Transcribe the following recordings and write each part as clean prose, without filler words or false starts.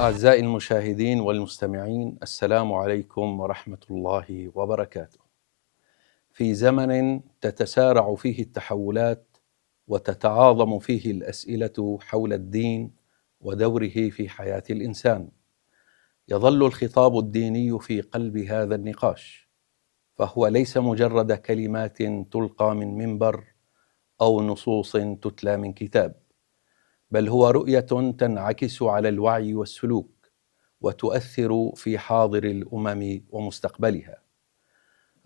أعزائي المشاهدين والمستمعين، السلام عليكم ورحمة الله وبركاته. في زمن تتسارع فيه التحولات وتتعاظم فيه الأسئلة حول الدين ودوره في حياة الإنسان، يظل الخطاب الديني في قلب هذا النقاش، فهو ليس مجرد كلمات تلقى من منبر أو نصوص تتلى من كتاب، بل هو رؤية تنعكس على الوعي والسلوك وتؤثر في حاضر الأمم ومستقبلها.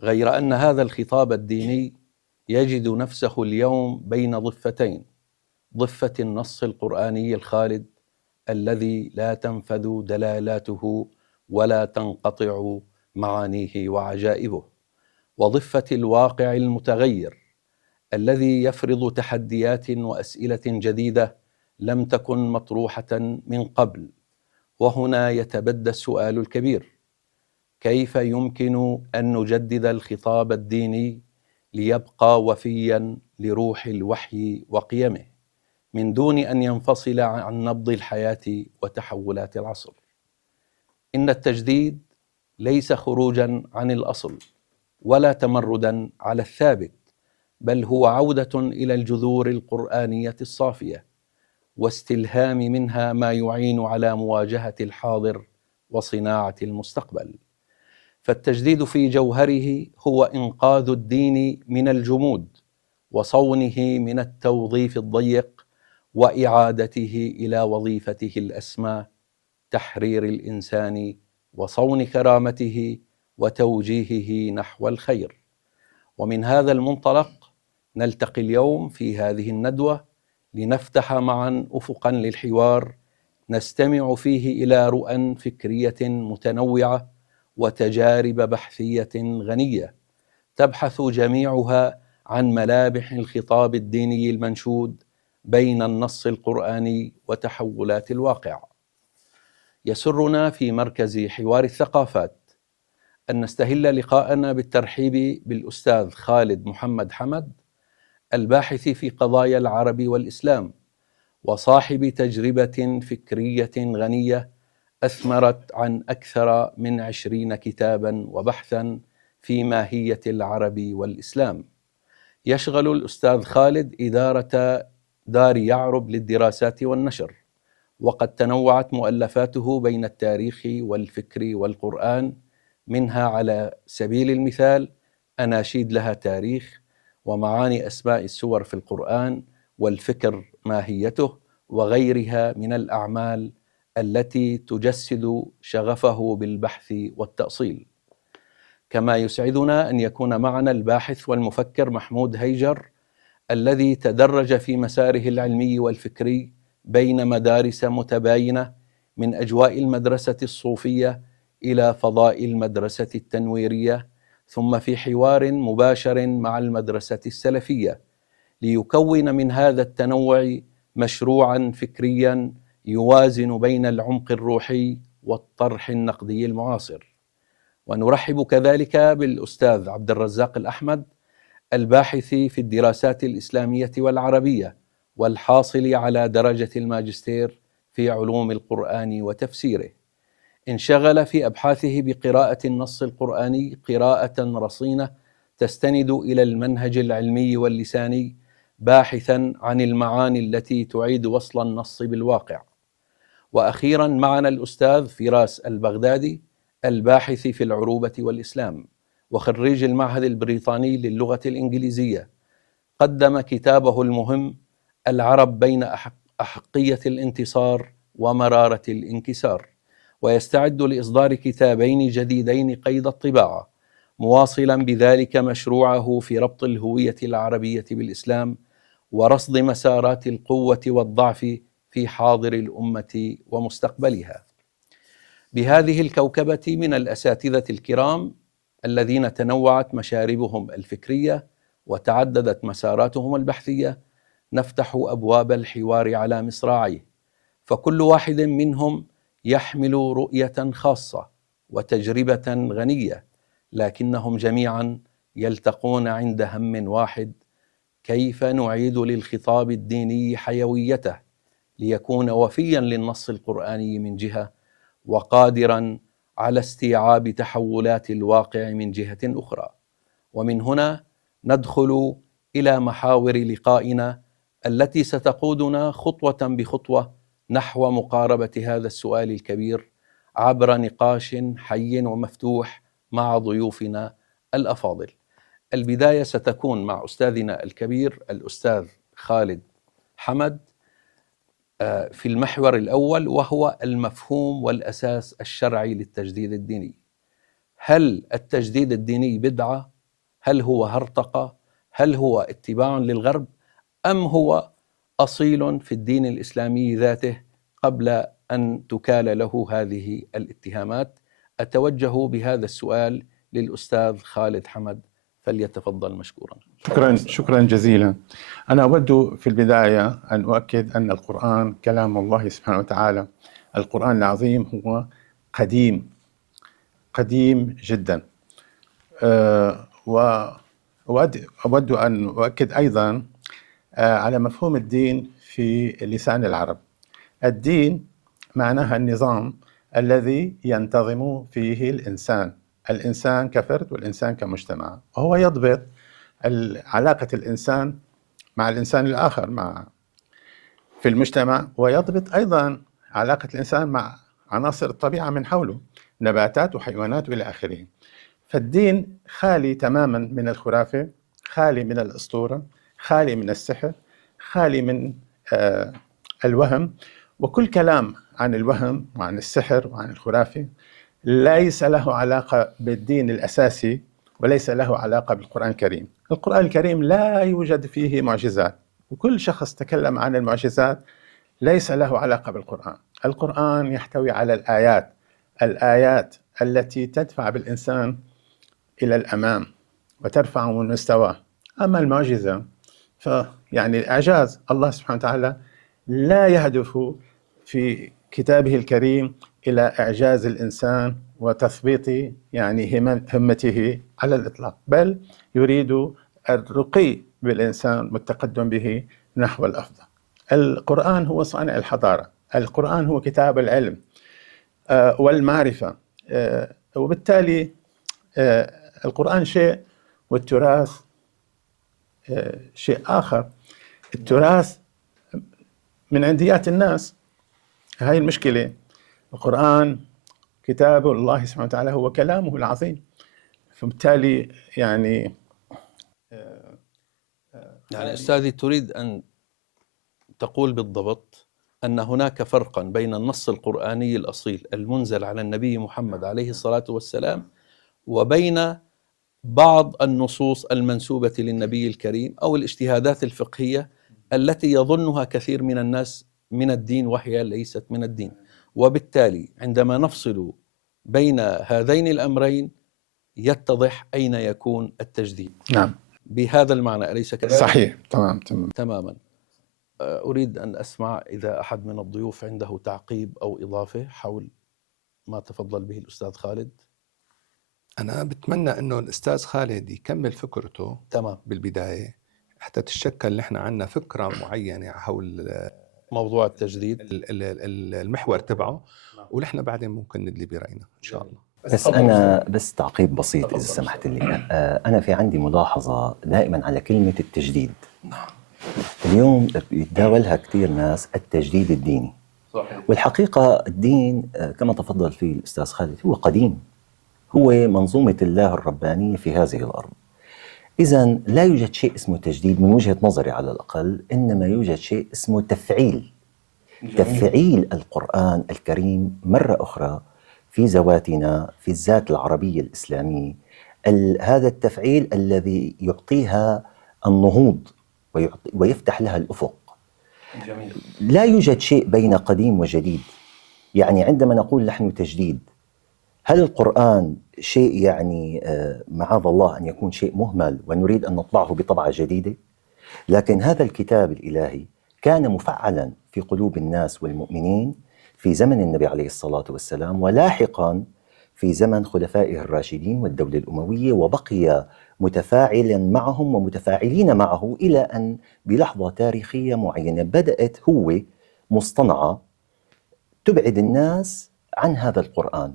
غير أن هذا الخطاب الديني يجد نفسه اليوم بين ضفتين: ضفة النص القرآني الخالد الذي لا تنفذ دلالاته ولا تنقطع معانيه وعجائبه، وضفة الواقع المتغير الذي يفرض تحديات وأسئلة جديدة لم تكن مطروحة من قبل. وهنا يتبدى السؤال الكبير: كيف يمكن أن نجدد الخطاب الديني ليبقى وفياً لروح الوحي وقيمه من دون أن ينفصل عن نبض الحياة وتحولات العصر؟ إن التجديد ليس خروجاً عن الأصل ولا تمرداً على الثابت، بل هو عودة إلى الجذور القرآنية الصافية واستلهام منها ما يعين على مواجهة الحاضر وصناعة المستقبل. فالتجديد في جوهره هو إنقاذ الدين من الجمود وصونه من التوظيف الضيق وإعادته إلى وظيفته الأسمى: تحرير الإنسان وصون كرامته وتوجيهه نحو الخير. ومن هذا المنطلق نلتقي اليوم في هذه الندوة لنفتح معا أفقا للحوار نستمع فيه إلى رؤى فكرية متنوعة وتجارب بحثية غنية تبحث جميعها عن ملامح الخطاب الديني المنشود بين النص القرآني وتحولات الواقع. يسرنا في مركز حوار الثقافات أن نستهل لقاءنا بالترحيب بالأستاذ خالد محمد حمد، الباحث في قضايا العرب والإسلام وصاحب تجربة فكرية غنية أثمرت عن أكثر من 20 كتاباً وبحثاً في ماهية العرب والإسلام. يشغل الأستاذ خالد إدارة دار يعرب للدراسات والنشر، وقد تنوعت مؤلفاته بين التاريخ والفكر والقرآن، منها على سبيل المثال أناشيد لها تاريخ، ومعاني أسماء السور في القرآن، والفكر ماهيته، وغيرها من الأعمال التي تجسد شغفه بالبحث والتأصيل. كما يسعدنا أن يكون معنا الباحث والمفكر محمود هيجر، الذي تدرج في مساره العلمي والفكري بين مدارس متباينة، من أجواء المدرسة الصوفية إلى فضاء المدرسة التنويرية، ثم في حوار مباشر مع المدرسة السلفية، ليكون من هذا التنوع مشروعا فكريا يوازن بين العمق الروحي والطرح النقدي المعاصر. ونرحب كذلك بالأستاذ عبد الرزاق الأحمد، الباحث في الدراسات الإسلامية والعربية والحاصل على درجة الماجستير في علوم القرآن وتفسيره. انشغل في أبحاثه بقراءة النص القرآني قراءة رصينة تستند إلى المنهج العلمي واللساني، باحثا عن المعاني التي تعيد وصل النص بالواقع. وأخيرا معنا الأستاذ فراس البغدادي، الباحث في العروبة والإسلام وخريج المعهد البريطاني للغة الإنجليزية. قدم كتابه المهم العرب بين أحقية الانتصار ومرارة الانكسار، ويستعد لإصدار كتابين جديدين قيد الطباعة، مواصلا بذلك مشروعه في ربط الهوية العربية بالإسلام ورصد مسارات القوة والضعف في حاضر الأمة ومستقبلها. بهذه الكوكبة من الأساتذة الكرام الذين تنوعت مشاربهم الفكرية وتعددت مساراتهم البحثية، نفتح أبواب الحوار على مصراعيه، فكل واحد منهم يحمل رؤية خاصة وتجربة غنية، لكنهم جميعا يلتقون عند هم واحد: كيف نعيد للخطاب الديني حيويته ليكون وفيا للنص القرآني من جهة، وقادرا على استيعاب تحولات الواقع من جهة أخرى. ومن هنا ندخل إلى محاور لقائنا التي ستقودنا خطوة بخطوة نحو مقاربة هذا السؤال الكبير عبر نقاش حي ومفتوح مع ضيوفنا الأفاضل. البداية ستكون مع أستاذنا الكبير الأستاذ خالد حمد في المحور الأول، وهو المفهوم والأساس الشرعي للتجديد الديني. هل التجديد الديني بدعة؟ هل هو هرطقة؟ هل هو اتباع للغرب؟ أم هو أصيل في الدين الإسلامي ذاته قبل أن تكال له هذه الاتهامات؟ أتوجه بهذا السؤال للأستاذ خالد حمد، فليتفضل مشكورا. شكرا جزيلا. أنا أود في البداية أن أؤكد أن القرآن كلام الله سبحانه وتعالى. القرآن العظيم هو قديم جدا. وأود أن أؤكد أيضا على مفهوم الدين في لسان العرب. الدين معناها النظام الذي ينتظم فيه الإنسان كفرد والإنسان كمجتمع، وهو يضبط علاقة الإنسان مع الإنسان الآخر في المجتمع، ويضبط أيضا علاقة الإنسان مع عناصر الطبيعة من حوله، نباتات وحيوانات وإلى آخره. فالدين خالي تماما من الخرافة، خالي من الأسطورة، خالي من السحر، خالي من الوهم. وكل كلام عن الوهم وعن السحر وعن الخرافة ليس له علاقة بالدين الأساسي، وليس له علاقة بالقرآن الكريم. القرآن الكريم لا يوجد فيه معجزات، وكل شخص تكلم عن المعجزات ليس له علاقة بالقرآن. القرآن يحتوي على الآيات التي تدفع بالإنسان إلى الأمام وترفع من مستواه. أما المعجزة فيعني الإعجاز، الله سبحانه وتعالى لا يهدف في كتابه الكريم إلى إعجاز الإنسان وتثبيط يعني همته على الإطلاق، بل يريد الرقي بالإنسان والتقدم به نحو الأفضل. القرآن هو صانع الحضارة، القرآن هو كتاب العلم والمعرفة، وبالتالي القرآن شيء والتراث شيء آخر. التراث من عنديات الناس، هاي المشكلة. القرآن كتاب الله سبحانه وتعالى هو كلامه العظيم، فبالتالي يعني أستاذي تريد أن تقول بالضبط أن هناك فرقا بين النص القرآني الأصيل المنزل على النبي محمد عليه الصلاة والسلام وبين بعض النصوص المنسوبة للنبي الكريم أو الاجتهادات الفقهية التي يظنها كثير من الناس من الدين وهي ليست من الدين. وبالتالي عندما نفصل بين هذين الأمرين يتضح أين يكون التجديد. نعم، بهذا المعنى أليس كذلك؟ صحيح، تماما. أريد أن أسمع إذا أحد من الضيوف عنده تعقيب أو إضافة حول ما تفضل به الأستاذ خالد. أنا بتمنى أنه الأستاذ خالد يكمل فكرته تمام بالبداية حتى تتشكل نحن عنا فكرة معينة حول موضوع التجديد المحور تبعه، ونحن بعدين ممكن ندلي برأينا إن شاء الله. بس أنا تعقيب بسيط إذا سمحت لي. أنا في عندي ملاحظة دائما على كلمة التجديد. اليوم يتداولها كثير ناس التجديد الديني. صحيح. والحقيقة الدين كما تفضل فيه الأستاذ خالد هو قديم، هو منظومة الله الربانية في هذه الأرض. إذن لا يوجد شيء اسمه تجديد من وجهة نظري على الأقل، إنما يوجد شيء اسمه تفعيل القرآن الكريم مرة أخرى في ذواتنا في الذات العربية الإسلامية. هذا التفعيل الذي يعطيها النهوض ويفتح لها الأفق. جميل. لا يوجد شيء بين قديم وجديد. يعني عندما نقول نحن تجديد، هل القرآن شيء يعني معاذ الله أن يكون شيء مهمل ونريد أن نطبعه بطبعة جديدة؟ لكن هذا الكتاب الإلهي كان مفعلا في قلوب الناس والمؤمنين في زمن النبي عليه الصلاة والسلام، ولاحقا في زمن خلفائه الراشدين والدولة الأموية، وبقي متفاعلا معهم ومتفاعلين معه إلى أن بلحظة تاريخية معينة بدأت هو مصطنعة تبعد الناس عن هذا القرآن،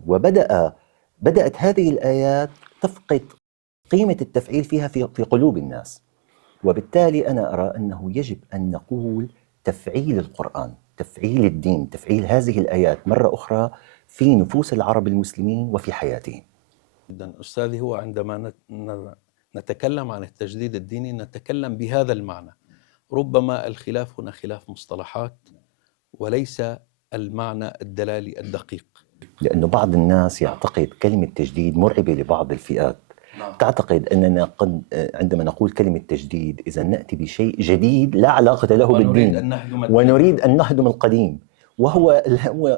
بدأت هذه الآيات تفقد قيمة التفعيل فيها في قلوب الناس. وبالتالي أنا أرى أنه يجب أن نقول تفعيل القرآن، تفعيل الدين، تفعيل هذه الآيات مرة أخرى في نفوس العرب المسلمين وفي حياتهم. جدا أستاذي، هو عندما نتكلم عن التجديد الديني نتكلم بهذا المعنى. ربما الخلاف هنا خلاف مصطلحات وليس المعنى الدلالي الدقيق، لأنه بعض الناس يعتقد كلمة تجديد مرعبة لبعض الفئات. تعتقد أننا قد عندما نقول كلمة تجديد إذا نأتي بشيء جديد لا علاقة له بالدين ونريد أن نهدم القديم، وهو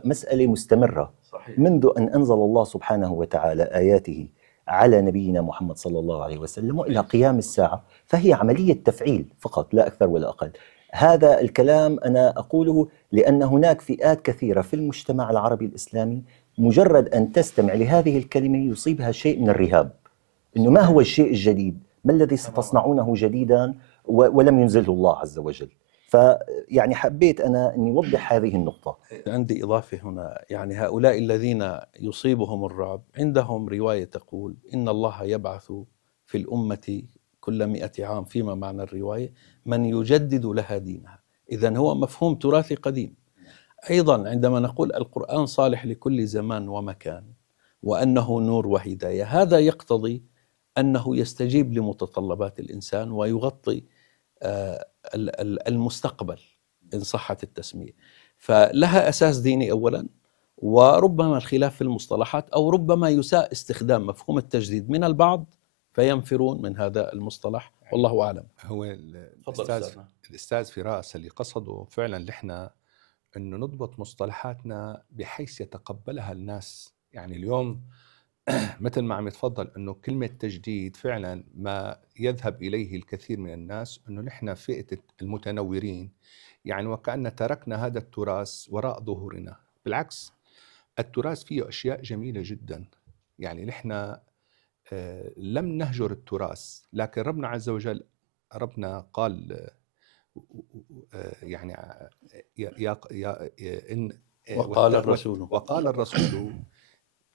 مسألة مستمرة. صحيح. منذ أن أنزل الله سبحانه وتعالى آياته على نبينا محمد صلى الله عليه وسلم وإلى قيام الساعة، فهي عملية تفعيل فقط لا أكثر ولا أقل. هذا الكلام أنا أقوله لأن هناك فئات كثيرة في المجتمع العربي الإسلامي مجرد أن تستمع لهذه الكلمة يصيبها شيء من الرهاب، إنه ما هو الشيء الجديد؟ ما الذي ستصنعونه جديدا ولم ينزله الله عز وجل؟ فيعني حبيت أنا أن أوضح هذه النقطة. عندي إضافة هنا، يعني هؤلاء الذين يصيبهم الرعب عندهم رواية تقول إن الله يبعث في الأمة كل 100 عام، فيما معنى الرواية من يجدد لها دينها. إذن هو مفهوم تراثي قديم. أيضا عندما نقول القرآن صالح لكل زمان ومكان وأنه نور وهداية، هذا يقتضي أنه يستجيب لمتطلبات الإنسان ويغطي المستقبل إن صحت التسمية. فلها أساس ديني أولا، وربما الخلاف في المصطلحات، أو ربما يساء استخدام مفهوم التجديد من البعض فينفرون من هذا المصطلح، والله أعلم. هو الأستاذ فراس اللي قصده فعلا لحنا أنه نضبط مصطلحاتنا بحيث يتقبلها الناس. يعني اليوم مثل ما عم يتفضل أنه كلمة تجديد فعلا ما يذهب إليه الكثير من الناس أنه نحن فئة المتنورين، يعني وكأن تركنا هذا التراث وراء ظهورنا. بالعكس، التراث فيه أشياء جميلة جدا. يعني نحن لم نهجر التراث، لكن ربنا عز وجل قال يعني وقال الرسول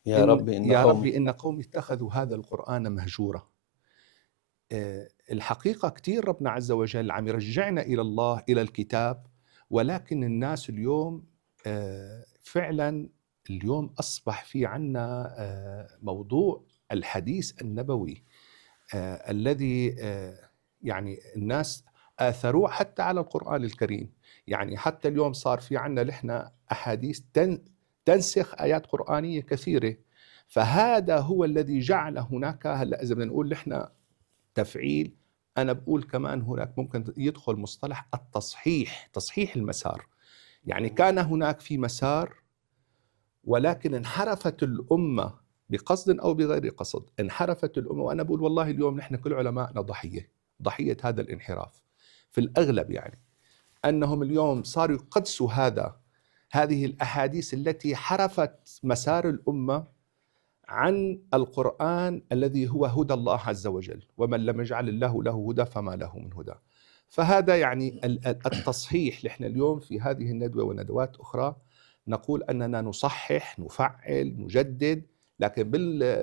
يا ربي إن قومي اتخذوا هذا القرآن مهجورا. الحقيقة كتير ربنا عز وجل عم يرجعنا إلى الله، إلى الكتاب، ولكن الناس اليوم فعلا اليوم أصبح في عنا موضوع الحديث النبوي الذي يعني الناس آثروه حتى على القرآن الكريم. يعني حتى اليوم صار في عنا لحنا أحاديث تنسخ آيات قرآنية كثيرة. فهذا هو الذي جعل هناك، هلا إذا بدنا نقول نحن تفعيل، أنا بقول كمان هناك ممكن يدخل مصطلح التصحيح، تصحيح المسار. يعني كان هناك في مسار ولكن انحرفت الأمة بقصد أو بغير قصد، انحرفت الأمة. وأنا بقول والله اليوم نحن كل علمائنا ضحية هذا الانحراف في الأغلب. يعني أنهم اليوم صاروا يقدسوا هذه الأحاديث التي حرفت مسار الأمة عن القرآن الذي هو هدى الله عز وجل، ومن لم يجعل الله له هدى فما له من هدى. فهذا يعني التصحيح. نحن اليوم في هذه الندوة وندوات أخرى نقول أننا نصحح، نفعل، نجدد، لكن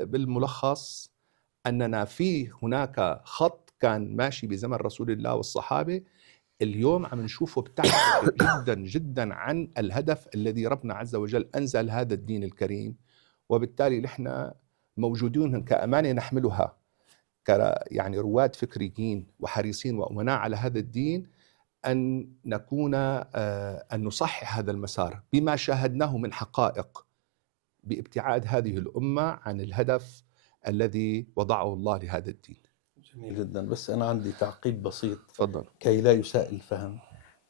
بالملخص أننا هناك خط كان ماشي بزمن رسول الله والصحابة، اليوم عم نشوفه ابتعد جدا جدا عن الهدف الذي ربنا عز وجل أنزل هذا الدين الكريم. وبالتالي نحن موجودون كأمانة نحملها يعني رواد فكريين وحريصين وأمناء على هذا الدين، أن نكون أن نصحح هذا المسار بما شاهدناه من حقائق بابتعاد هذه الأمة عن الهدف الذي وضعه الله لهذا الدين. جميل جدا، بس أنا عندي تعقيب بسيط. تفضل. كي لا يساء الفهم،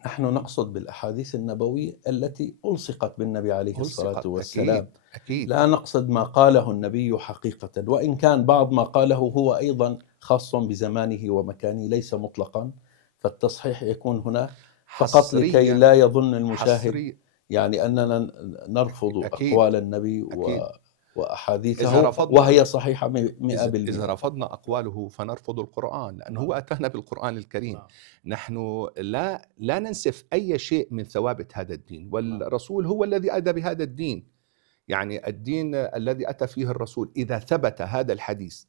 نحن نقصد بالأحاديث النبوية التي ألصقت بالنبي عليه الصلاة والسلام. أكيد. لا نقصد ما قاله النبي حقيقة، وإن كان بعض ما قاله هو أيضا خاص بزمانه ومكانه ليس مطلقا، فالتصحيح يكون هنا فقط لكي لا يظن المشاهد يعني أننا نرفض أقوال النبي وأحاديثه وهي صحيحة 100%. إذا رفضنا أقواله فنرفض القرآن، لأنه هو أتانا بالقرآن الكريم. نحن لا ننسف أي شيء من ثوابت هذا الدين، والرسول هو الذي أدى بهذا الدين. يعني الدين الذي أتى فيه الرسول إذا ثبت هذا الحديث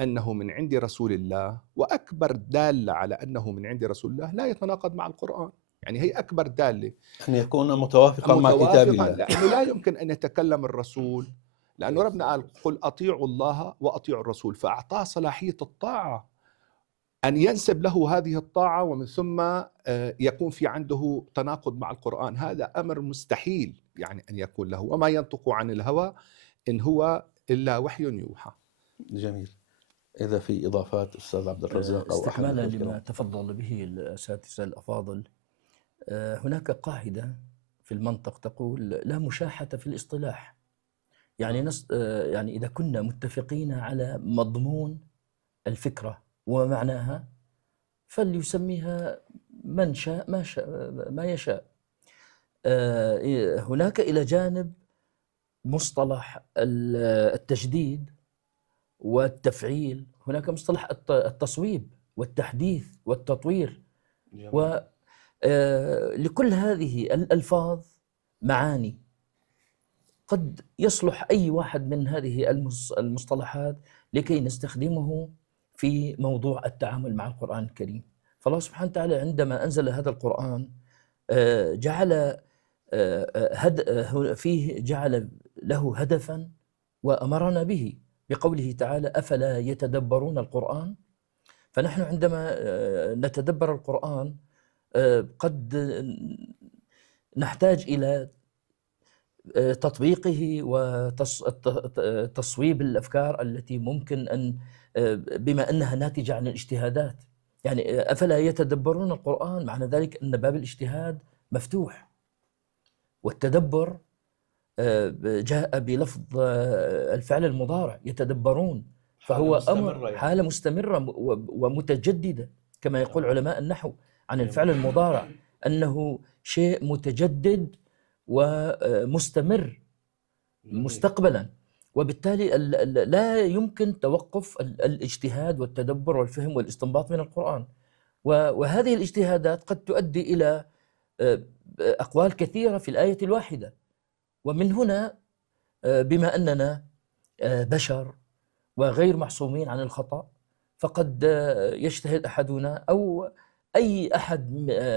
أنه من عند رسول الله، وأكبر دالة على أنه من عند رسول الله لا يتناقض مع القرآن، يعني هي أكبر دالة أن يكون متوافقا مع كتاب الله، لأنه لا يمكن أن يتكلم الرسول، لأنه ربنا قال قل أطيعوا الله وأطيعوا الرسول، فأعطاه صلاحية الطاعة أن ينسب له هذه الطاعة، ومن ثم يكون في عنده تناقض مع القرآن. هذا أمر مستحيل يعني أن يكون له، وما ينطق عن الهوى إن هو إلا وحي يوحى. جميل. إذا في إضافات أستاذ عبد الرزاق أو أحد استكمالا لما تفضل به الأساتذة الأفاضل، هناك قاعدة في المنطق تقول لا مشاحة في الاصطلاح. يعني يعني إذا كنا متفقين على مضمون الفكرة ومعناها فليسميها من شاء ما يشاء. هناك إلى جانب مصطلح التجديد والتفعيل، هناك مصطلح التصويب والتحديث والتطوير. ولكل هذه الألفاظ معاني، قد يصلح أي واحد من هذه المصطلحات لكي نستخدمه في موضوع التعامل مع القرآن الكريم. فالله سبحانه وتعالى عندما أنزل هذا القرآن جعل فيه جعل له هدفا وأمرنا به بقوله تعالى أفلا يتدبرون القرآن. فنحن عندما نتدبر القرآن قد نحتاج إلى تطبيقه وتصويب الأفكار التي ممكن أن بما أنها ناتجة عن الاجتهادات. يعني أفلا يتدبرون القرآن معنى ذلك أن باب الاجتهاد مفتوح، والتدبر جاء بلفظ الفعل المضارع يتدبرون، فهو أمر حالة مستمرة ومتجددة، كما يقول علماء النحو عن الفعل المضارع أنه شيء متجدد ومستمر مستقبلا، وبالتالي لا يمكن توقف الاجتهاد والتدبر والفهم والاستنباط من القرآن. وهذه الاجتهادات قد تؤدي إلى أقوال كثيرة في الآية الواحدة. ومن هنا بما أننا بشر وغير معصومين عن الخطأ، فقد يجتهد أحدنا أو أي أحد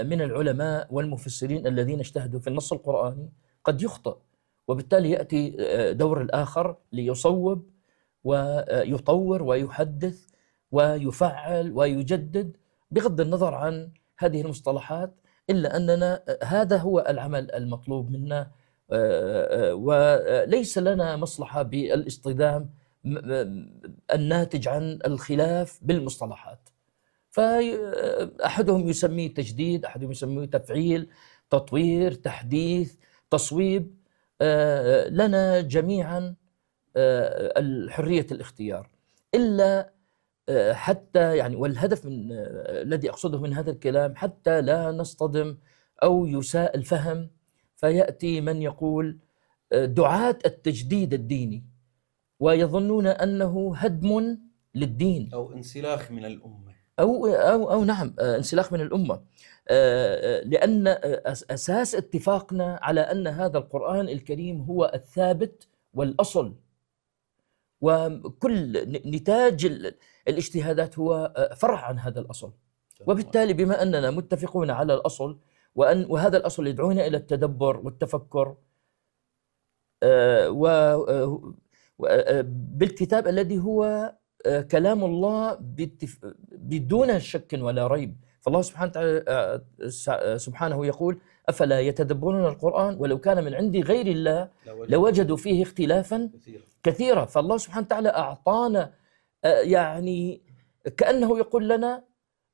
من العلماء والمفسرين الذين اجتهدوا في النص القرآني قد يخطئ، وبالتالي يأتي دور الآخر ليصوب ويطور ويحدث ويفعل ويجدد بغض النظر عن هذه المصطلحات، إلا أننا هذا هو العمل المطلوب منا، وليس لنا مصلحة بالاصطدام الناتج عن الخلاف بالمصطلحات. فأحدهم يسميه تجديد، أحدهم يسميه تفعيل، تطوير، تحديث، تصويب. لنا جميعا حرية الاختيار، إلا حتى يعني، والهدف من الذي أقصده من هذا الكلام حتى لا نصطدم أو يساء الفهم، فيأتي من يقول دعاة التجديد الديني ويظنون أنه هدم للدين أو انسلاخ من الأمة، أو نعم انسلاخ من الأمة، لأن أساس اتفاقنا على أن هذا القرآن الكريم هو الثابت والأصل، وكل نتاج الاجتهادات هو فرع عن هذا الأصل. وبالتالي بما أننا متفقون على الأصل وهذا الأصل يدعونا إلى التدبر والتفكر بالكتاب الذي هو كلام الله بدون شك ولا ريب. فالله سبحانه يقول أفلا يتدبرون القرآن ولو كان من عند غير الله لوجدوا فيه اختلافا كثيرا. فالله سبحانه وتعالى أعطانا يعني كأنه يقول لنا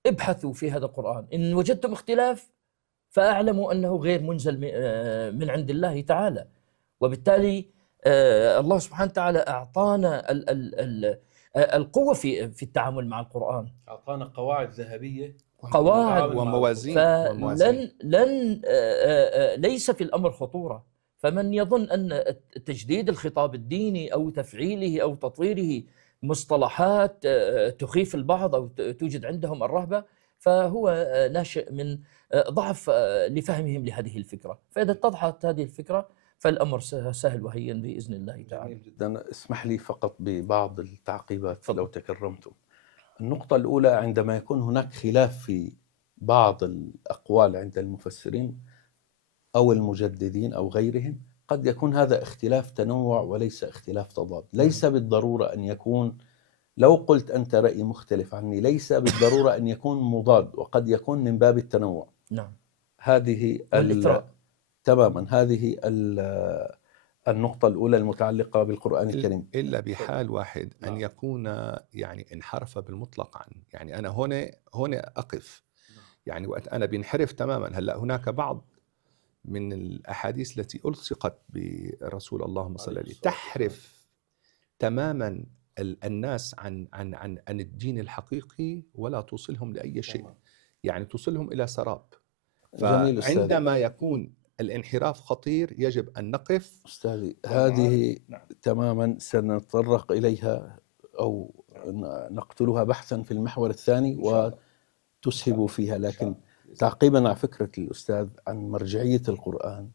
ابحثوا في هذا القرآن، إن وجدتم اختلاف فأعلموا أنه غير منزل من عند الله تعالى. وبالتالي الله سبحانه وتعالى أعطانا القوة في التعامل مع القرآن، أعطانا قواعد ذهبية، قواعد وموازين. ليس في الأمر خطورة. فمن يظن أن تجديد الخطاب الديني أو تفعيله أو تطويره مصطلحات تخيف البعض أو توجد عندهم الرهبة، فهو ناشئ من ضعف لفهمهم لهذه الفكرة. فإذا اتضحت هذه الفكرة فالأمر سهل وهين بإذن الله تعالى. جميل جدا. اسمح لي فقط ببعض التعقيبات تفضل. لو تكرمتم. النقطة الأولى، عندما يكون هناك خلاف في بعض الأقوال عند المفسرين أو المجددين أو غيرهم، قد يكون هذا اختلاف تنوع وليس اختلاف تضاد. ليس بالضرورة أن يكون، لو قلت أنت رأي مختلف عني، ليس بالضرورة أن يكون مضاد، وقد يكون من باب التنوع. نعم. هذه والإثراء. تماما هذه النقطة الأولى المتعلقة بالقرآن الكريم. إلا بحال واحد أن يكون يعني انحرف بالمطلق عنه. يعني أنا هنا أقف، يعني وقت أنا بنحرف تماما. هلأ هناك بعض من الأحاديث التي ألصقت برسول اللهم صلى الله عليه تحرف تماما الناس عن الدين الحقيقي، ولا توصلهم لأي شيء، يعني توصلهم إلى سراب. فعندما يكون الانحراف خطير يجب أن نقف. أستاذي هذه تماما سنتطرق إليها أو نقتلها بحثا في المحور الثاني وتسهب فيها، لكن تعقيبا على فكرة الأستاذ عن مرجعية القرآن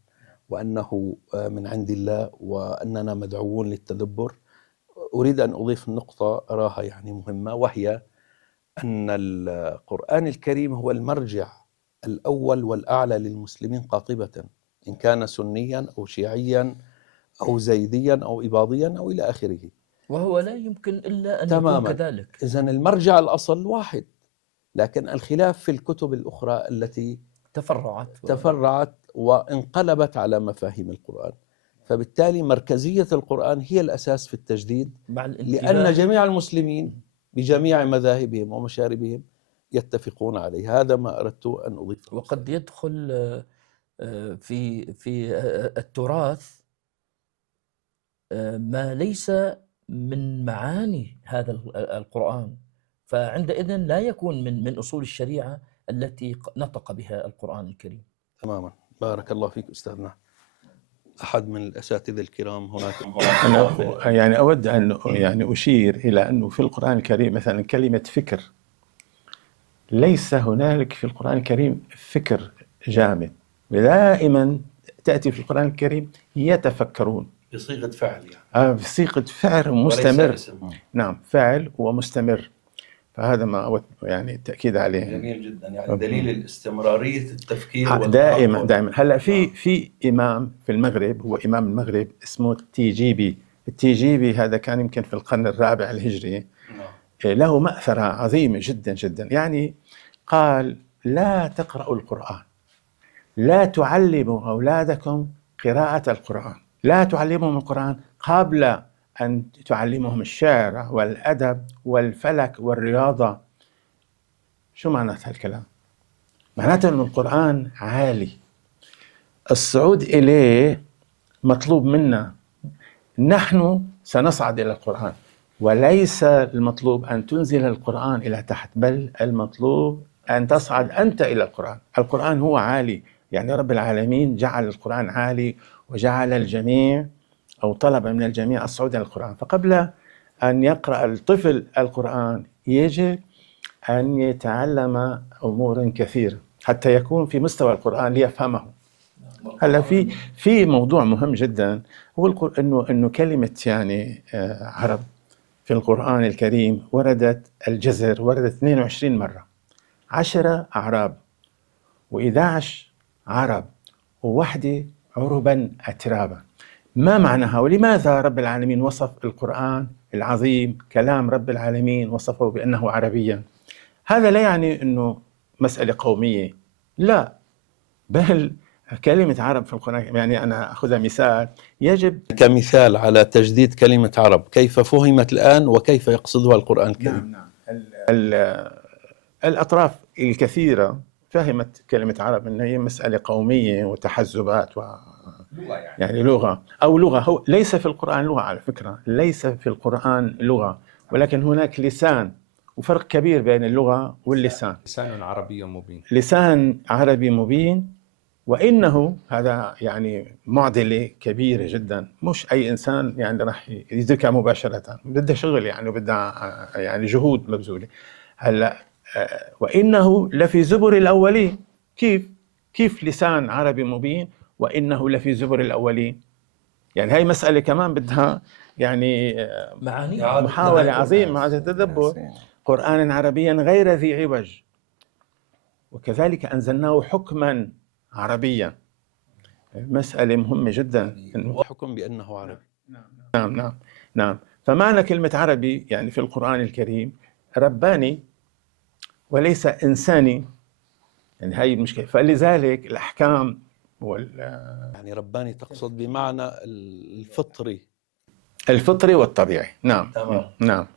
وأنه من عند الله وأننا مدعوون للتدبر، أريد أن أضيف نقطة أراها يعني مهمة، وهي أن القرآن الكريم هو المرجع الأول والأعلى للمسلمين قاطبة، إن كان سنيا أو شيعيا أو زيديا أو إباضيا أو إلى آخره، وهو لا يمكن إلا أن تماما يكون كذلك. إذن المرجع الأصل واحد، لكن الخلاف في الكتب الأخرى التي تفرعت وانقلبت على مفاهيم القرآن. فبالتالي مركزية القرآن هي الأساس في التجديد، لأن جميع المسلمين بجميع مذاهبهم ومشاربهم يتفقون عليه. هذا ما أردت أن أضيفه. وقد يدخل في التراث ما ليس من معاني هذا القرآن، فعندئذ لا يكون من أصول الشريعة التي نطق بها القرآن الكريم. تماما. بارك الله فيك أستاذنا. أحد من الأساتذة الكرام هناك أنا يعني أود أن يعني أشير إلى أنه في القرآن الكريم مثلا كلمة فكر، ليس هنالك في القرآن الكريم فكر جامد، دائما تأتي في القرآن الكريم يتفكرون بصيغة فعل، يعني بصيغة فعل مستمر. نعم، فعل ومستمر. فهذا ما أود يعني التأكيد عليه. جميل جدا، يعني دليل الاستمرارية التفكير دائما. هلا في إمام في المغرب، هو إمام المغرب اسمه التيجيبي. التيجيبي هذا كان يمكن في القرن الرابع الهجري. له مأثرة عظيمة جدا جدا. يعني قال: لا تقرأوا القرآن، لا تعلموا أولادكم قراءة القرآن، لا تعلمهم القرآن قبل أن تعلمهم الشعر والأدب والفلك والرياضة. شو معنات هالكلام؟ معناته أن القرآن عالي، الصعود إليه مطلوب منا. نحن سنصعد إلى القرآن، وليس المطلوب أن تنزل القرآن إلى تحت، بل المطلوب أن تصعد أنت إلى القرآن. القرآن هو عالي، يعني رب العالمين جعل القرآن عالي، وجعل الجميع أو طلب من الجميع الصعود إلى القرآن. فقبل أن يقرأ الطفل القرآن يجب أن يتعلم أمور كثيرة حتى يكون في مستوى القرآن ليفهمه. هلا في موضوع مهم جدا، هو إنه كلمة يعني عرب في القرآن الكريم وردت الجزر، وردت 22 مرة، 10 أعراب و11 عرب ووحدة عربا أترابا. ما معناها ولماذا رب العالمين وصف القرآن العظيم كلام رب العالمين وصفه بأنه عربيا؟ هذا لا يعني أنه مسألة قومية، لا، بل كلمة عرب في القرآن، يعني أنا أخذها مثال، يجب كمثال على تجديد كلمة عرب، كيف فهمت الآن وكيف يقصدها القرآن الكريم. نعم. الأطراف الكثيرة فهمت كلمة عرب أن هي مسألة قومية وتحزبات يعني لغة أو لغة. هو ليس في القرآن لغة، على فكرة ليس في القرآن لغة، ولكن هناك لسان، وفرق كبير بين اللغة واللسان. لسان عربي مبين، لسان عربي مبين، وإنه هذا يعني معضلة كبيرة جدا. مش أي إنسان يعني راح يدركها مباشرة، بدها شغل يعني، وبدها يعني جهود مبذولة. هلا وإنه لفي زبر الأولين. كيف لسان عربي مبين وإنه لفي زبر الأولين؟ يعني هاي مسألة كمان بدها يعني معاني محاولة عظيمة هذا التدبر. قرآنا عربيا غير ذي عوج وكذلك أنزلناه حكما عربيا. مسألة مهمة جدا. الحكم بأنه عربي. نعم. فمعنى كلمة عربي يعني في القرآن الكريم رباني وليس إنساني، يعني هاي المشكلة. فلذلك الأحكام يعني رباني تقصد بمعنى الفطري والطبيعي. نعم. تمام. نعم.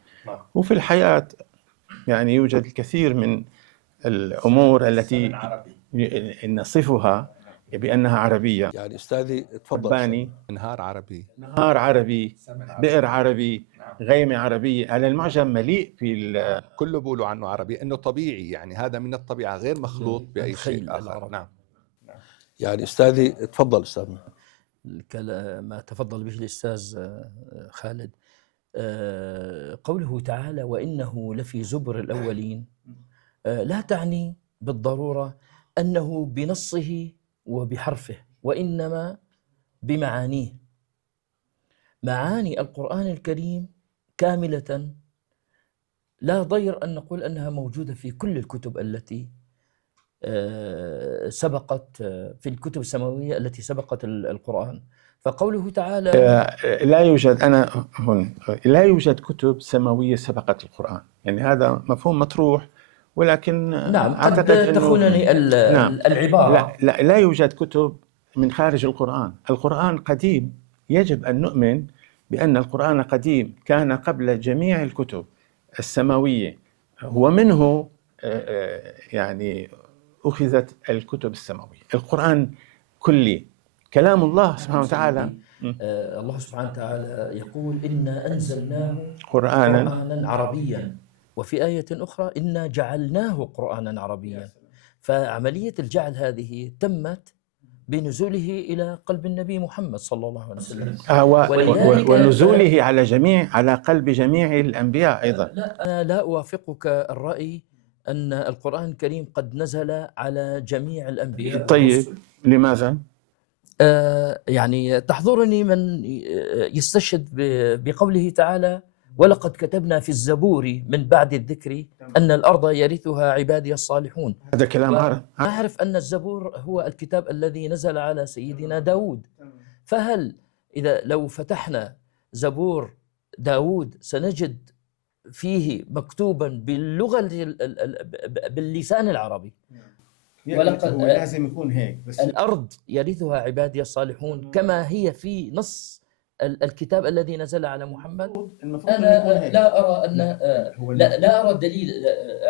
وفي الحياة يعني يوجد الكثير من الأمور التي نصفها بأنها عربية. يعني أستاذي تفضل. رباني، نهار عربي، نهار عربي، بئر عربي، غيمة عربية. على المعجم مليء في كله بيقولوا عنه عربي، انه طبيعي، يعني هذا من الطبيعه غير مخلوط باي شيء الخيل اخر. العربي. نعم. يعني أستاذي تفضل أستاذنا. ما تفضل به الأستاذ خالد، قوله تعالى وإنه لفي زبر الأولين، لا تعني بالضرورة أنه بنصه وبحرفه، وإنما بمعانيه. معاني القرآن الكريم كاملة لا ضير أن نقول أنها موجودة في كل الكتب التي سبقت، في الكتب السماوية التي سبقت القرآن. فقوله تعالى لا يوجد كتب سماوية سبقت القرآن، يعني هذا مفهوم مطروح، ولكن نعم أعتقد قد تخونني العبارة. لا يوجد كتب من خارج القرآن. القرآن قديم، يجب أن نؤمن بأن القرآن قديم، كان قبل جميع الكتب السماوية، ومنه يعني أخذت الكتب السماوية. القرآن كلي كلام الله سبحانه وتعالى. الله سبحانه وتعالى يقول إنا أنزلناه قرآنا عربيا، وفي آية أخرى إنا جعلناه قرآنا عربيا. فعملية الجعل هذه تمت بنزوله إلى قلب النبي محمد صلى الله عليه وسلم، ونزوله على قلب جميع الأنبياء أيضا. لا، أنا لا أوافقك الرأي أن القرآن الكريم قد نزل على جميع الأنبياء. طيب لماذا؟ يعني تحضرني من يستشهد بقوله تعالى ولقد كتبنا في الزبور من بعد الذكر أن الأرض يرثها عبادي الصالحون. هذا كلام عربي. أعرف أن الزبور هو الكتاب الذي نزل على سيدنا داود، فهل إذا لو فتحنا زبور داود سنجد فيه مكتوبا باللسان العربي؟ ولقد لازم يكون هيك، بس الأرض يرثها عبادي الصالحون كما هي في نص الكتاب الذي نزل على محمد. أنا لا أرى أن لا أرى دليل،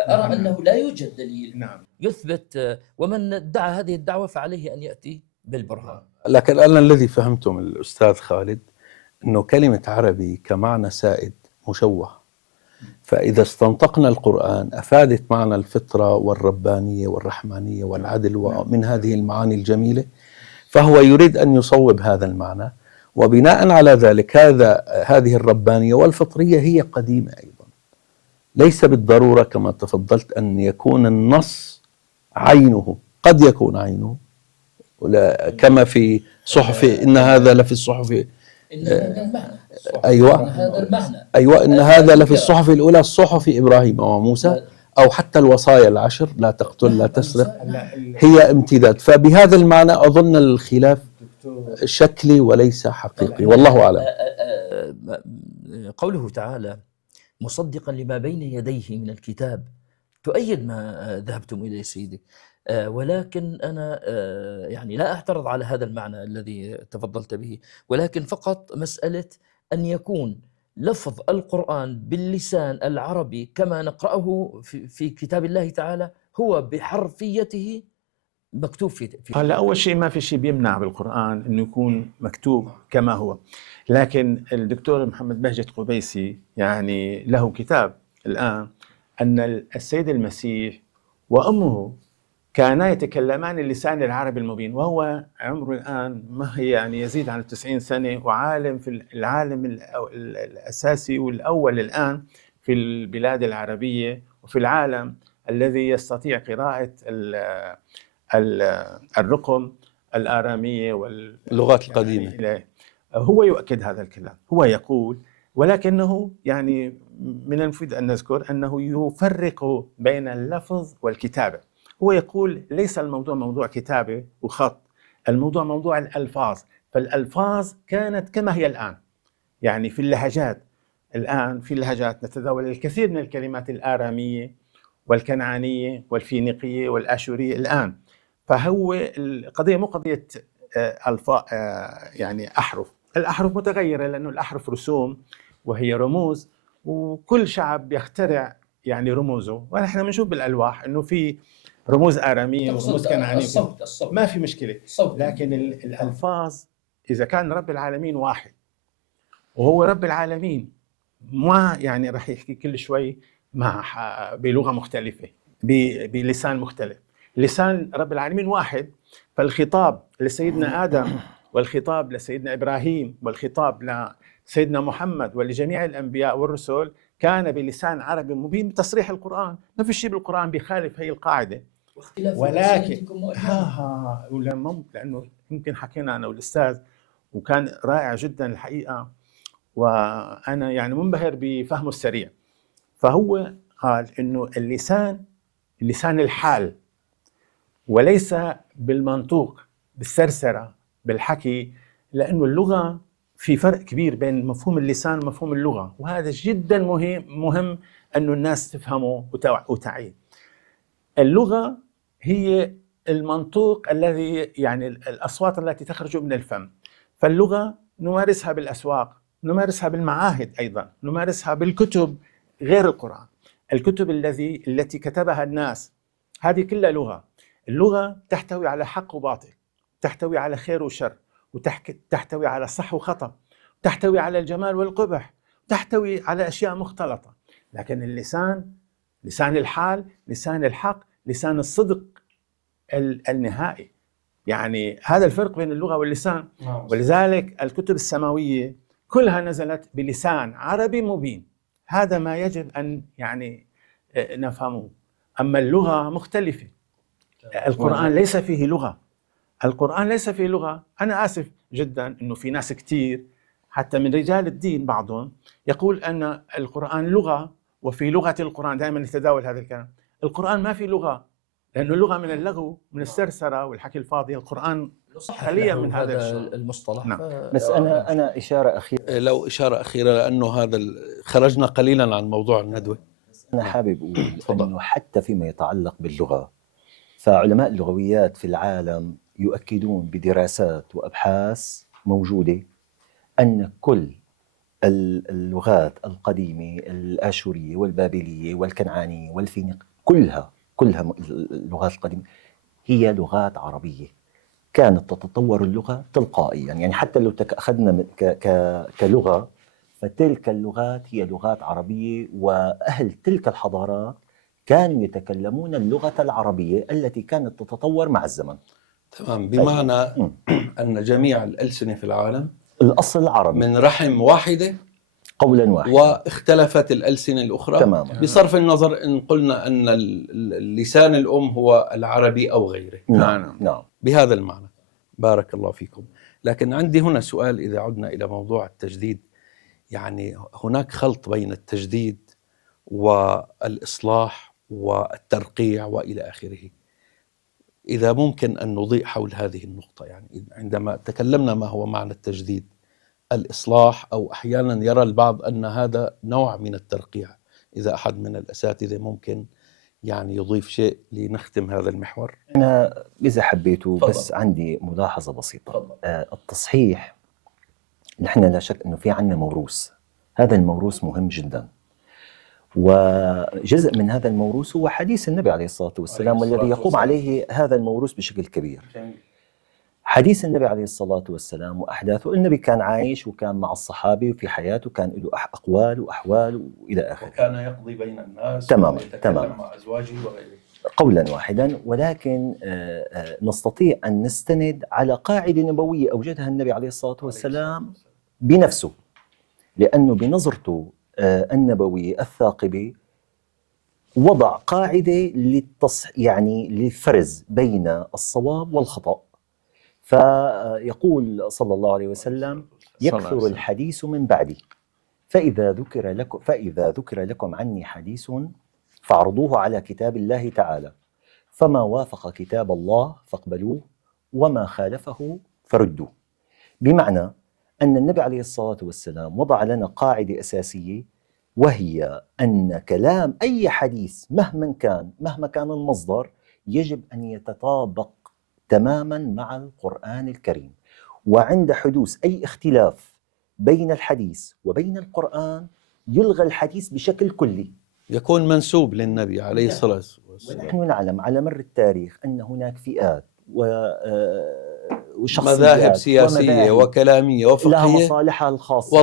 أرى أنه لا يوجد دليل يثبت، ومن ادعى هذه الدعوة فعليه أن يأتي بالبرهان. لكن أنا الذي فهمته من الأستاذ خالد أنه كلمة عربي كمعنى سائد مشوه، فإذا استنطقنا القرآن أفادت معنى الفطرة والربانية والرحمانية والعدل ومن هذه المعاني الجميلة، فهو يريد أن يصوب هذا المعنى، وبناء على ذلك هذه الربانية والفطرية هي قديمة أيضا. ليس بالضرورة كما تفضلت أن يكون النص عينه، قد يكون عينه كما في صحف إن هذا لفي الصحف. أيوة إن هذا لفي الصحف الأولى، صحف إبراهيم وموسى، أو حتى الوصايا العشر لا تقتل لا تسرق هي امتداد. فبهذا المعنى أظن الخلاف شكلي وليس حقيقي، والله أعلم. قوله تعالى مصدقا لما بين يديه من الكتاب تؤيد ما ذهبتم إليه سيدي، ولكن أنا يعني لا أعترض على هذا المعنى الذي تفضلت به، ولكن فقط مسألة أن يكون لفظ القرآن باللسان العربي كما نقرأه في كتاب الله تعالى هو بحرفيته مكتوب في هلا أول شيء ما في شيء بيمنع بالقرآن إنه يكون مكتوب كما هو، لكن الدكتور محمد بهجت قبيسي يعني له كتاب الآن أن السيد المسيح وأمه كانا يتكلمان اللسان العربي المبين، وهو عمره الآن ما هي يعني يزيد عن 90 سنة، وعالم في العالم الأساسي والأول الآن في البلاد العربية وفي العالم الذي يستطيع قراءة الرقم الآرامية واللغات القديمة. هو يؤكد هذا الكلام. هو يقول ولكنه يعني من المفيد أن نذكر أنه يفرق بين اللفظ والكتابة. هو يقول ليس الموضوع موضوع كتابة وخط، الموضوع موضوع الألفاظ. فالألفاظ كانت كما هي الآن، يعني في اللهجات. الآن في اللهجات نتداول الكثير من الكلمات الآرامية والكنعانية والفينيقية والآشورية الآن. فهو القضية مو قضية يعني أحرف. الأحرف متغيرة لأنه الأحرف رسوم وهي رموز، وكل شعب يخترع يعني رموزه. ونحن بنشوف بالألواح أنه في رموز آرامية ورموز كنعانية. الصوت ما في مشكلة. لكن الألفاظ إذا كان رب العالمين واحد وهو رب العالمين، ما يعني راح يحكي كل شوي بلغة مختلفة بلسان مختلف. لسان رب العالمين واحد. فالخطاب لسيدنا آدم والخطاب لسيدنا إبراهيم والخطاب لسيدنا محمد ولجميع الأنبياء والرسل كان بلسان عربي مبين بتصريح القرآن. ما في شيء بالقرآن بيخالف هي القاعدة. ولكن لأنه يمكن حكينا أنا والأستاذ وكان رائع جدا الحقيقة، وأنا يعني منبهر بفهمه السريع. فهو قال إنه اللسان الحال، وليس بالمنطوق بالسرسرة بالحكي، لأنه اللغة في فرق كبير بين مفهوم اللسان ومفهوم اللغة، وهذا جدا مهم أنه الناس تفهمه وتعيه. اللغة هي المنطوق الذي يعني الأصوات التي تخرج من الفم. فاللغة نمارسها بالأسواق، نمارسها بالمعاهد، أيضا نمارسها بالكتب غير القرآن. الكتب التي كتبها الناس هذه كلها لغة. اللغة تحتوي على حق وباطل، تحتوي على خير وشر، وتحتوي على صح وخطأ، تحتوي على الجمال والقبح، تحتوي على أشياء مختلطة. لكن اللسان لسان الحال، لسان الحق، لسان الصدق النهائي. يعني هذا الفرق بين اللغة واللسان. ولذلك الكتب السماوية كلها نزلت بلسان عربي مبين. هذا ما يجب أن يعني نفهمه. أما اللغة مختلفة. القرآن ليس فيه لغة. القرآن ليس فيه لغة. أنا آسف جدا أنه في ناس كتير حتى من رجال الدين بعضهم يقول أن القرآن لغة، وفي لغة القرآن دائما نتداول هذا الكلام. القرآن ما في لغة، لأنه اللغة من اللغو، من السرسرة والحكي الفاضي. القرآن خليا من هذا المصطلح. نعم. بس أنا إشارة أخيرة، لو إشارة أخيرة، لأنه هذا خرجنا قليلا عن موضوع الندوة. أنا حابب أقول أنه حتى فيما يتعلق باللغة، فعلماء اللغويات في العالم يؤكدون بدراسات وأبحاث موجودة أن كل اللغات القديمة الآشورية والبابلية والكنعانية والفينيق كلها اللغات القديمة هي لغات عربية كانت تتطور اللغة تلقائيا. يعني حتى لو أخذنا كلغة، فتلك اللغات هي لغات عربية، وأهل تلك الحضارات كانوا يتكلمون اللغة العربية التي كانت تتطور مع الزمن. تمام. بمعنى أن جميع الألسنة في العالم الأصل العربي من رحم واحدة قولا واحدا، واختلفت الألسنة الأخرى تماما. بصرف النظر إن قلنا أن اللسان الأم هو العربي أو غيره. نعم. بهذا المعنى. بارك الله فيكم. لكن عندي هنا سؤال. إذا عدنا إلى موضوع التجديد، يعني هناك خلط بين التجديد والإصلاح والترقيع وإلى آخره. إذا ممكن أن نضيء حول هذه النقطة، يعني عندما تكلمنا ما هو معنى التجديد، الإصلاح، أو أحيانا يرى البعض أن هذا نوع من الترقيع. إذا أحد من الأساتذة ممكن يعني يضيف شيء لنختم هذا المحور. أنا إذا حبيتوا بس عندي ملاحظة بسيطة. التصحيح، نحن لا شك أنه في عنا موروث، هذا الموروث مهم جدا، وجزء من هذا الموروث هو حديث النبي عليه الصلاة والسلام، والذي يقوم عليه هذا الموروث بشكل كبير. حديث النبي عليه الصلاة والسلام وأحداثه. النبي كان عايش وكان مع الصحابة وفي حياته كان له أقوال وأحوال وإلى آخره، وكان يقضي بين الناس تماما مع أزواجه وغيره قولا واحدا. ولكن نستطيع أن نستند على قاعدة نبوية أوجدها النبي عليه الصلاة والسلام بنفسه، لأنه بنظرته النبوية الثاقبة وضع قاعدة يعني للفرز بين الصواب والخطأ. فيقول صلى الله عليه وسلم: يكثر الحديث من بعدي، فإذا ذكر لكم عني حديث فاعرضوه على كتاب الله تعالى، فما وافق كتاب الله فاقبلوه، وما خالفه فردوه. بمعنى أن النبي عليه الصلاة والسلام وضع لنا قاعدة أساسية، وهي أن كلام أي حديث مهما كان المصدر يجب أن يتطابق تماما مع القرآن الكريم. وعند حدوث أي اختلاف بين الحديث وبين القرآن يلغى الحديث بشكل كلي، يكون منسوب للنبي عليه الصلاة والسلام. ونحن نعلم على مر التاريخ أن هناك فئات وشخصيات مذاهب سياسية وكلامية لها وفقهية مصالحها الخاصة،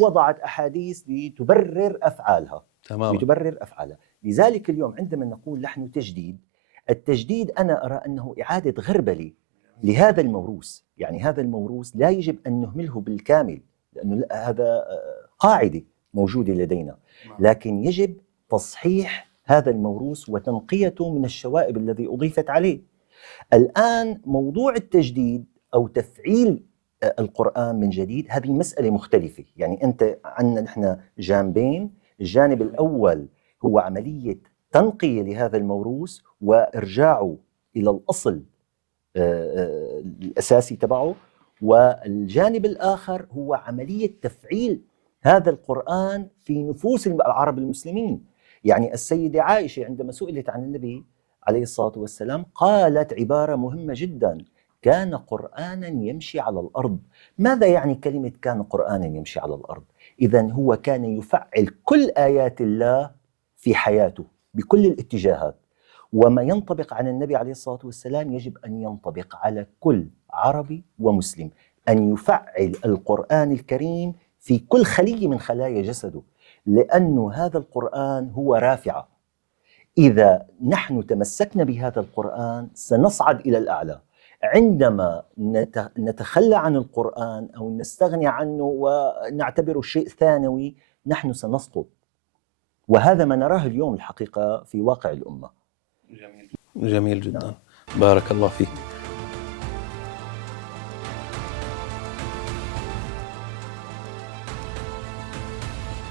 وضعت أحاديث لتبرر أفعالها. تماما. لتبرر أفعالها. لذلك اليوم عندما نقول نحن التجديد أنا أرى أنه إعادة غربلة لهذا الموروث. يعني هذا الموروث لا يجب أن نهمله بالكامل، لأنه هذا قاعدة موجودة لدينا، لكن يجب تصحيح هذا الموروث وتنقيته من الشوائب الذي أضيفت عليه. الآن موضوع التجديد أو تفعيل القرآن من جديد هذه مسألة مختلفة. يعني أنت عندنا نحن جانبين، الجانب الأول هو عملية تنقية لهذا الموروث وإرجاعه إلى الأصل الأساسي تبعه، والجانب الآخر هو عملية تفعيل هذا القرآن في نفوس العرب المسلمين. يعني السيدة عائشة عندما سئلت عن النبي عليه الصلاة والسلام قالت عبارة مهمة جدا: كان قرآنا يمشي على الأرض. ماذا يعني كلمة كان قرآنا يمشي على الأرض؟ إذن هو كان يفعل كل آيات الله في حياته بكل الاتجاهات، وما ينطبق على النبي عليه الصلاة والسلام يجب أن ينطبق على كل عربي ومسلم، أن يفعل القرآن الكريم في كل خلية من خلايا جسده، لأن هذا القرآن هو رافعة. إذا نحن تمسكنا بهذا القرآن سنصعد إلى الأعلى. عندما نتخلى عن القرآن أو نستغني عنه ونعتبره شيء ثانوي نحن سنسقط، وهذا ما نراه اليوم الحقيقة في واقع الأمة. جميل جدا. بارك الله فيك.